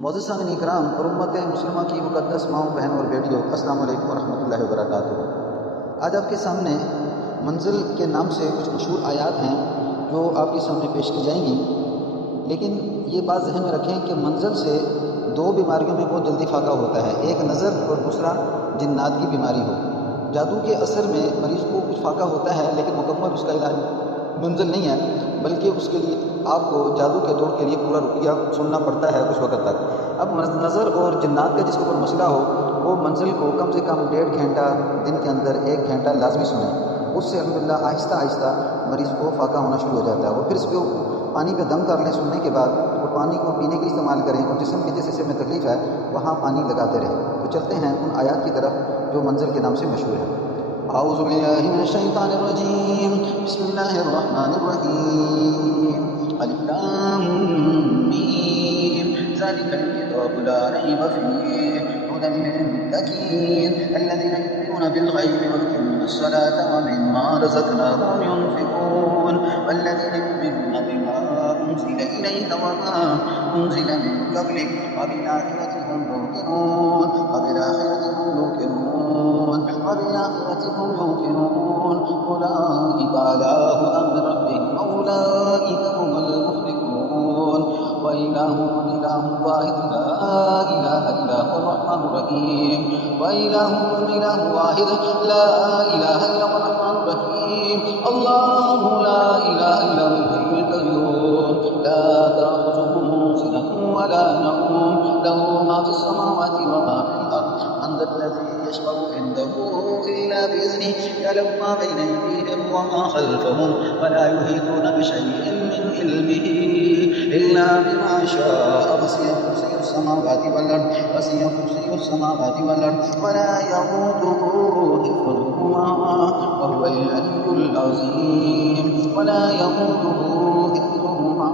मोअज़्ज़िज़ान इकराम और उम्मत मुस्लिमा की मुक़द्दस माओ बहन और बेटियों, अस्सलामु अलैकुम व रहमतुल्लाहि व बरकातुहू। आज आपके सामने मंजिल के नाम से कुछ मशहूर आयात हैं जो आपके सामने पेश की जाएंगी। लेकिन ये बात जहन में रखें कि मंजिल से दो बीमारियों में बहुत जल्दी फ़ाक़ा होता है, एक नज़र और दूसरा जिन्नात की बीमारी हो। जादू के असर में मरीज़ को कुछ फ़ाक़ा होता है लेकिन मुकम्मल उसका इलाज मंजिल नहीं है, बल्कि उसके लिए आपको जादू के दौर के लिए पूरा रुक़िया सुनना पड़ता है कुछ वक्त तक। अब नज़र और जिन्नात का जिसके ऊपर मसला हो वो मंजिल को कम से कम 1.5 घंटा दिन के अंदर 1 घंटा लाजमी सुने। उससे अल्हम्दुलिल्लाह आहिस्ता आहिस्ता मरीज़ को फ़ाक़ा होना शुरू हो जाता है। वो फिर इसको पानी पे दम कर लें सुनने के बाद, वो पानी को पीने के लिए इस्तेमाल करें और जिस्म के जिस हिस्से में तकलीफ़ है वहाँ पानी लगाते रहें। तो चलते हैं उन आयात की तरफ जो मंजिल के नाम से मशहूर है। आऊज़ु बिल्लाहि मिनश शैतानिर रजीम, बिस्मिल्लाहिर रहमानिर रहीम, अलिफ लाम मीम, ज़ालिकल किताबु ला रैब फ़ीह, हुदन लिल-मुत्तक़ीन, अल्लज़ीना युमिनूना बिल-ग़ैबि व युक़ीमूना अस्सलाता व मिम्मा रज़क़नाहुम युनफ़िक़ून, वल्लज़ीना युमिनूना बिमा उन्ज़िला इलैका व मा उन्ज़िला मिन क़ब्लिक व बिल-आख़िरति हुम युक़िनून व बिल-आख़िरति हुम युक़िनून व बिल-आख़िरति हुम युक़िनून, उलाइका अला हुदन मिन रब्बिहिम व उलाइका हुमुल मुफ़्लिहून। व इलाहुकुम इलाहुन वाहिद ला इलाहा इल्ला हुवल रहमानुर रहीम, व इलाहुकुम इलाहुन वाहिद ला इलाहा इल्ला हुवल रहमानुर रहीम, अल्लाहु ला इलाहा इल्ला हुवल हय्युल क़य्यूम, ला तअख़ुज़ुहु सिनतुन व ला नौम, लहु मा फ़िस समावाति व मा फ़िल अर्ज़, मन ज़ल्लज़ी यशफ़अु इंदहु इल्ला बिइज़निहि, यअलमु मा बैना अयदीहिम व मा ख़ल्फ़हुम, व ला युहीतूना बिशैइन मिन इल्मिहि इल्ला बिमा शाअ, वसिअ कुर्सियुहु समावाति वल अर्ज़, वसिअ कुर्सियुहु समावाति वल अर्ज़, व ला यऊदुहु हिफ़्ज़ुहुमा व हुवल अलिय्युल अज़ीम, व ला यऊदुहु हिफ़्ज़ुहुमा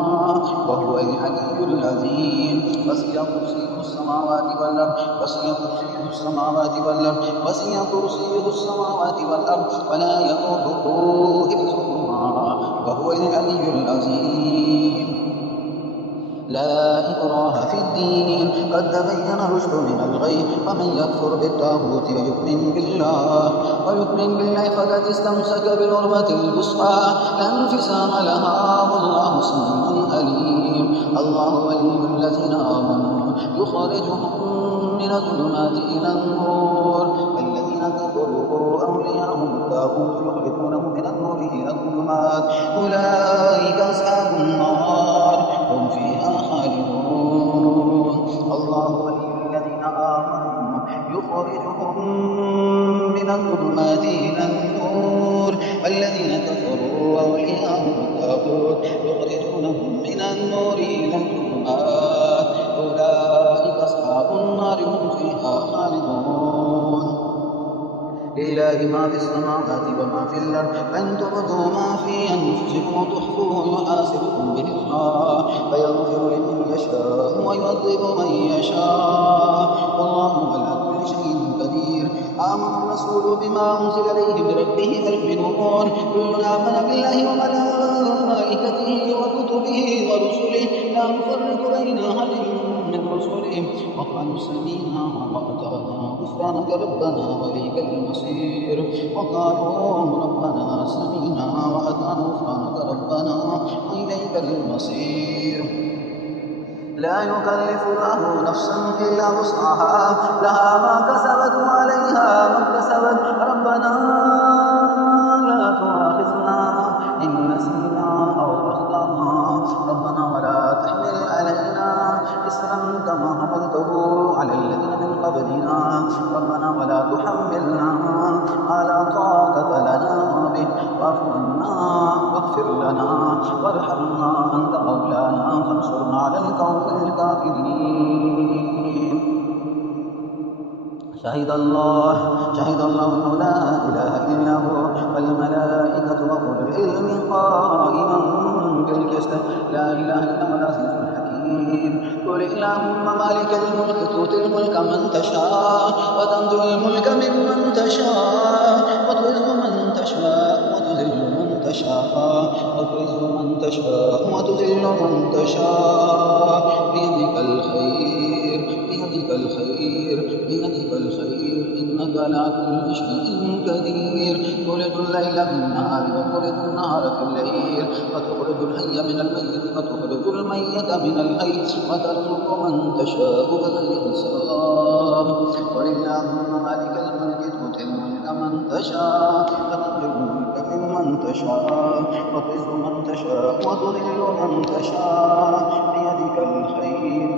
व हुवल अलिय्युल अज़ीम, वसिअ कुर्सियुहु समावाति वल अर्ज़, वसिअ कुर्सियुहु समावाति वल अर्ज़, वसिअ कुर्सियुहु समावाति वल अर्ज़, व ला यऊदुहु हिफ़्ज़ुहुमा व हुवल अलिय्युल अज़ीम। ला इक्राहा फ़िद्दीन, क़द तबय्यन रुश्दु मिनल ग़य, वमन यकफ़ुर बित्ताग़ूति व यु'मिन बिल्लाहि फ़क़द इस्तमसक बिल-उर्वतिल वुस्क़ा ला इंफ़िसामा लहा, वल्लाहु समीउन अलीम। अल्लाहु वलियुल लज़ीना आमनू युख़रिजुहुम मिनज़-ज़ुलुमाति इलन-नूर, वल्लज़ीना कफ़रू अवलियाउहुमुत-ताग़ूत युख़रिजूनहुम मिनन-नूरि इलज़-ज़ुलुमात, उलाइका अस्हाबुन-नार हुम फ़ीहा ख़ालिदून। अल्लाहु वलियुल लज़ीना आमनू युख़रिजुहुम मिनज़-ज़ुलुमाति इलन-नूर, वल्लज़ीना कफ़रू अवलियाउहुमुत-ताग़ूत युख़रिजूनहुम मिनन-नूरि इलज़-ज़ुलुमात, उलाइका अस्हाबुन-नार हुम फ़ीहा ख़ालिदून। लिल्लाहि मा फ़िस समावाति व मा फ़िल अर्ज़, व इन तुब्दू मा फ़ी अनफ़ुसिकुम व तुख़्फ़ूहु युहासिबकुम बिहिल्लाह, फ़यग़फ़िरु लिमन यशाअु व यु'अज़्ज़िबु मन यशाअ, वल्लाहु अला कुल्लि शैइन क़दीर। आमना अर्रसूलु बिमा उन्ज़िला इलैहि मिन रब्बिहि वल मु'मिनून, कुल्लुन आमना बिल्लाहि व मलाइकतिहि व कुतुबिहि व रुसुलिहि ला नुफ़र्रिक़ु बैना अहदिन मिन रुसुलिहि, व क़ालू समिअना व अताअना ग़ुफ़्रानक रब्बना व इलैकल मसीर, व क़ालू रब्बना समिअना व अताअना ग़ुफ़्रानक रब्बना व इलैकल मसीर। ला युकल्लिफ़ुल्लाहु नफ़्सन इल्ला वुस्अहा, लहा मा कसबत व अलैहा मा इक्तसबत, रब्बना ला तुआख़िज़ना इन नसीना अव अख़्तअना, रब्बना व ला तहमिल अलैना इस्रन कमा हमलतहु अलल लज़ीना मिन क़ब्लिना, रब्बना व ला तुहम्मिलना मा ला ताक़त लना बिहि, वाअफ़ु अन्ना वग़फ़िर लना वरहमना अंत मौलाना फ़ंसुरना अलल क़ौमिल काफ़िरीन। शहिदल्लाहु अन्नहु ला इलाहा इल्ला हुवा वल मलाइकतु व उलुल इल्मि क़ाइमन बिल क़िस्त, ला इलाहा इल्ला हुवल अज़ीज़ुल हकीम। क़ुल अल्लाहुम्मा मालिकल मुल्क तु'तिल मुल्का मन तशाअ व तंज़िउल मुल्का मिम्मन तशाअ व तु'इज़्ज़ु मन तशाअ व तुज़िल्लु मन तशाअ व तु'इज़्ज़ु मन तशाअ व तुज़िल्लु मन तशाअ बियदिकल ख़ैर على كل شيء قدير تولد الليل في النهار وتولد النهار في الليل وتخرج الحي من الميت وتخرج الميت من الحي وترزق من تشاء بغير حساب قل اللهم مالك الملك تؤتي الملك من تشاء وتنزع الملك ممن تشاء وتعز من تشاء وتذل من تشاء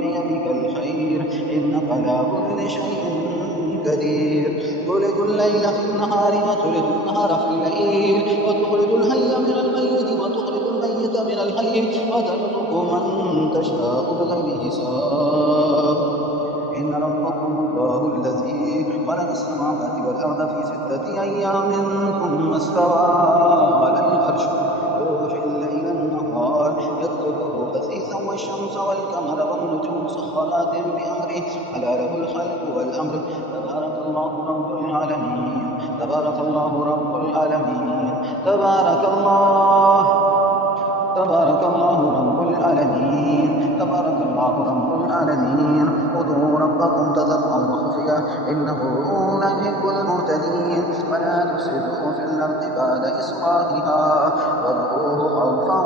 بيدك الخير إنك على كل شيء قدير تولد الليل في النهار وتولد النهار في الليل وتخرج الحي من الميت وتخرج الميت من الحي وترزق من تشاء بغير حساب إن ربكم الله الذي خلق السماوات والأرض في 6 أيام ثم استوى على العرش يغشي الليل النهار يطلبه حثيثا والشمس والقمر والنجوم مسخرات بأمره ألا له الخلق والأمر تبارك الله رب العالمين تبارك الله رب العالمين تبارك الله رب العالمين تبارك الله رب العالمين خذوا ربكم تضرعا وخفيا إنه لا يحب المعتدين ولا تفسدوا في الأرض بعد إصلاحها وادعوه خوفا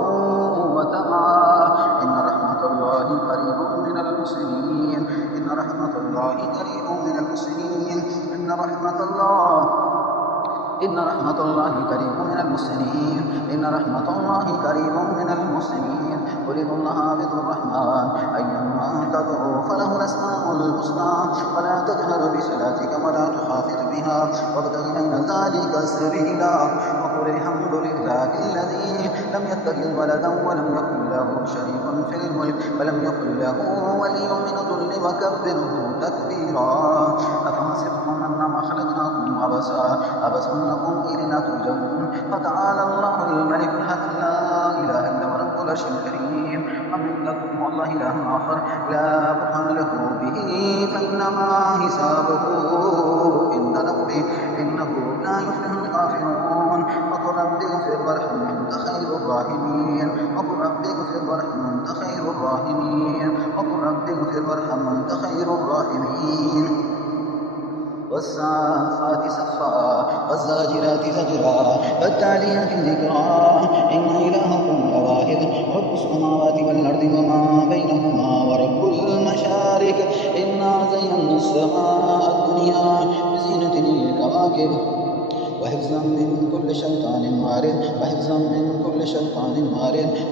وطمعا إن رحمة الله قريب من المحسنين إن رحمة الله قريب من المحسنين إن رحمة الله قريب من المحسنين إن رحمة الله قريب من المحسنين قل الله بذو الرحمن أيما تدعو فله الأسماء الحسنى ولا تجهر بصلاتك ولا تخافت بها وابتغ بين ذلك سبيلا وقل الحمد لله الذي لم يتخذ ولدا ولم يكن له شريك في الملك ولم يكن له ولي من الذل وكبره تكبيرا أفحسبتم أنما خلقناكم عبثا أنكم إلينا ترجعون فتعالى الله الملك الحق لا إله إلا هو رب العرش الكريم أم لكم والله إله آخر لا برهان له به فإنما حسابه عند ربه إنه لا يفلح الكافرون وقل رب اغفر وارحم أنت خير الراحمين وقل رب اغفر وارحم أنت خير الراحمين وقل رب اغفر وارحم أنت خير الراحمين والصافات صفا والزاجرات زجرا والتاليات ذكرا إن إلهكم لواحد رب السماوات والأرض وما بينهما ورب المشارق إنا زينا السماء الدنيا بزينة الكواكب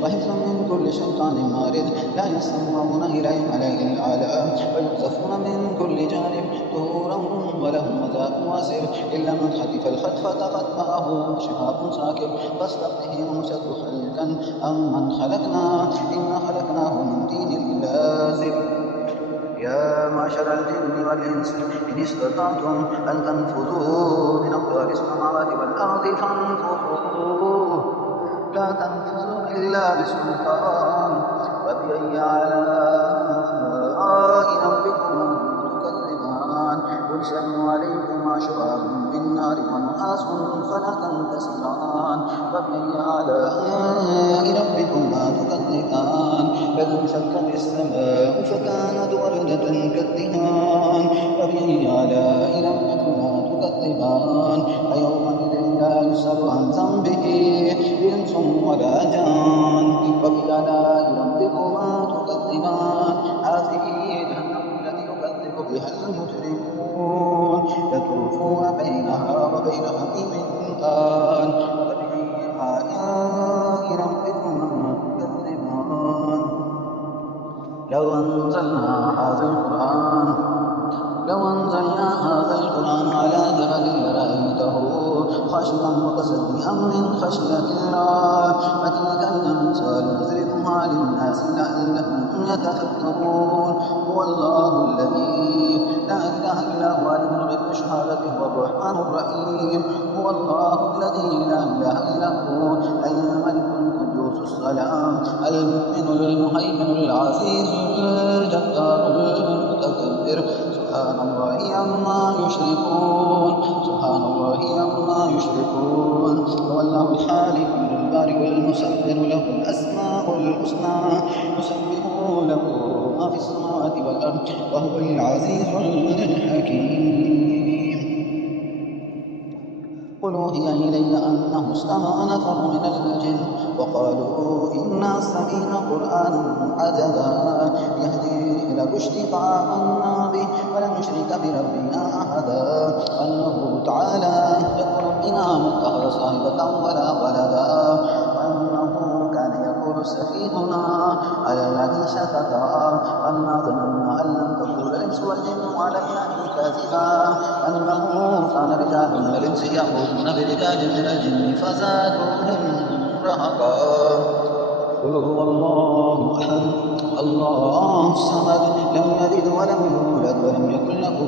وحفظا من كل شيطان مارد لا يسمعون إلى الملأ الأعلى ويقذفون من كل جانب دورا ولهم عذاب واسر إلا من خطف الخطفة فاتبعه شهاب ساكب فاستفتهم أشد خلقا أم من خلقنا إنا خلقناه من طين لازب يا معشر الجن والإنس إن استطعتم أن تنفذوا من أقطار السماوات والأرض فانفذوا لا تنفذون إلا بسلطان فبأي آلاء ربكم تكذبان يرسل عليكما شعاع من نار ونحاس فلا تنتصران فبأي آلاء ربكما تكذبان إذا انشقت السماء فكانت وردة كالدهان فبأي آلاء ربكما تكذبان فيومئذ لا يسأل عن ذنبه إنس ولا جان فبأي آلاء ربكما تكذبان هذه جهنم التي يكذب بها المجرمون يطوفون بينها وبين حميم آن فبأي آلاء ربكما تكذبان لو أنزلنا هذا القرآن على جبل لرأيته خاشعا متصدعا من خشية الله وتلك الأمثال نضربها للناس لعلهم يتفكرون هو الله الذي لا إله إلا هو عالم الغيب والشهادة هو الرحمن الرحيم هو الله الذي لا إله إلا هو الملك القدوس السلام المؤمن المهيمن العزيز الجبار المتكبر سبحان الله عما يشركون هو الله الخالق البارئ المصور له الأسماء الحسنى يسبح له ما في السماوات والأرض وهو العزيز الحكيم قل أوحي إلي أنه استمع نفر من الجن وقالوا إنا سمعنا قرآنا عجبا يهدي إلى الرشد فآمنا به ولن نشرك بربنا أحدا أنه تعالى يقول ربنا ما اتخذ صاحبة ولا ولدا وأنه كان يقول سفيهنا على الذي شتتا أنا ظننا أن لن تقول الإنس والجن على الله كاذبا أنه كان رجال من الإنس يأمرون برجال من الجن فزادوهم رهقا قل هو الله أحد الله الصمد لم يلد ولم يولد ولم يكن له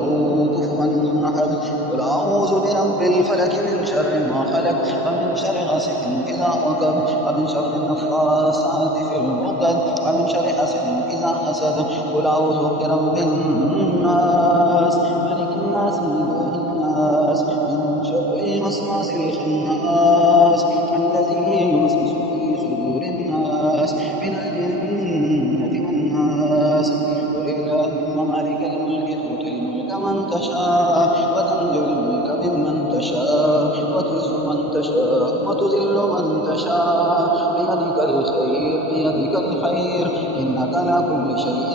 كفوا أحد قل أعوذ برب الفلك من شر ما خلق ومن شر غاسق إذا وقب ومن شر النفاثات في العقد ومن شر حاسد إذا حسد قل أعوذ برب الناس ملك الناس من الناس من شر الوسواس الخناس الذي يوسوس في صدور الناس من الجنة والناس قل اللهم مالك الملك تؤتي الملك من تشاء وتنزع الملك ممن تشاء وتعز من تشاء وتذل من تشاء بيدك الخير إنك على كل شيء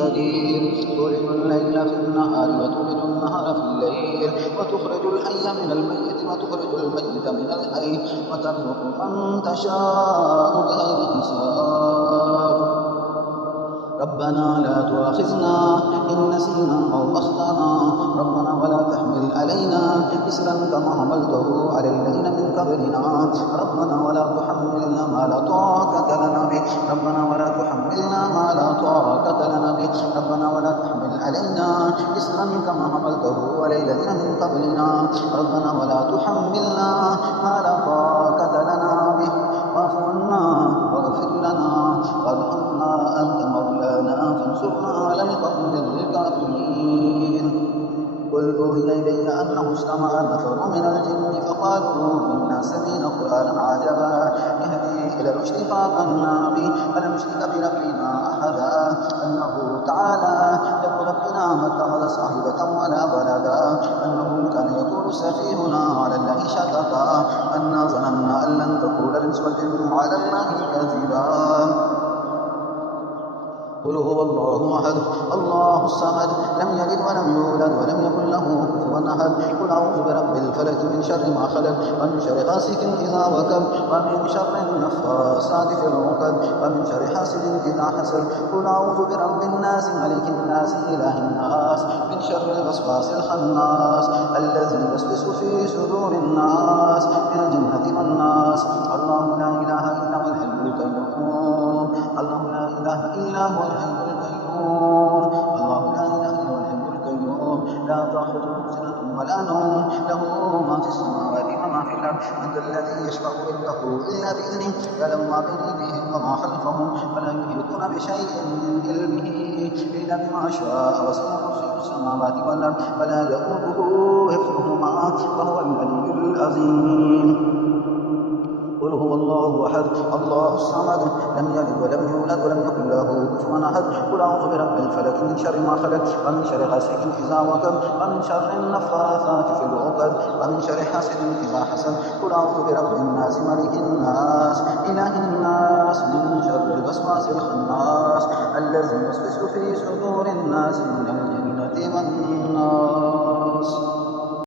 قدير تولج الليل في النهار وتولج النهار في الليل وتخرج الحي من الميت وتخرج الميت من الحي وترزق من تشاء بغير حساب ربنا لا تؤاخذنا إن نسينا أو أخطأنا ربنا ولا تحمل علينا إصرا كما حملته على الذين من قبلنا ربنا ولا تحملنا ما لا طاقة لنا به ربنا ولا تحملنا ما لا طاقة لنا به ربنا ولا تحمل علينا إصرا كما حملته على الذين من قبلنا ربنا ولا تحملنا ما لا طاقة لنا به واعف عنا واغفر لنا وارحمنا أنت مولانا فانصرنا على القوم الكافرين قل أوحي إلي أنه استمع نفر من الجن فقالوا إنا سمعنا قرآنا عجبا يهدي إلى الرشد فآمنا به ولن نشرك بربنا أحدا أنه تعالى يقول ربنا ما اتخذ صاحبة ولا ولدا أنه كان يقول سفيهنا على الله شتتا أنا ظننا أن لن تقول الإنس والجن على الله كذبا قل هو الله أحد الله الصمد لم يلد ولم يولد ولم يكن له كفوا أحد قل أعوذ برب الفلك من شر ما خلق ومن شر غاسق إذا وقب ومن شر النفاثات في العقد ومن شر حاسد إذا حسد قل أعوذ برب الناس ملك الناس إله الناس من شر الوسواس الخناس الذي يوسوس في صدور الناس من الجنة والناس الله لا إله إلا هو الحي القيوم الله لا إله إلا هو الحي القيوم الله لا إله إلا هو الحي القيوم لا تأخذه سنة ولا نوم له ما في السماوات وما في الأرض من ذا الذي يشفع عنده إلا بإذنه يعلم ما بين أيديهم وما خلفهم ولا يحيطون بشيء من علمه إلا بما شاء وسع كرسيه السماوات والأرض ولا يؤوده حفظهما وهو العلي العظيم قل هو الله أحد الله الصمد لم يلد ولم يولد ولم يكن له كفوا أحد قل أعوذ برب الفلك من شر ما خلق ومن شر غاسق إذا وقب ومن شر النفاثات في العقد ومن شر حاسد إذا حسد قل أعوذ برب الناس ملك الناس إله الناس من شر الوسواس الخناس الذي يوسوس في صدور الناس من الجن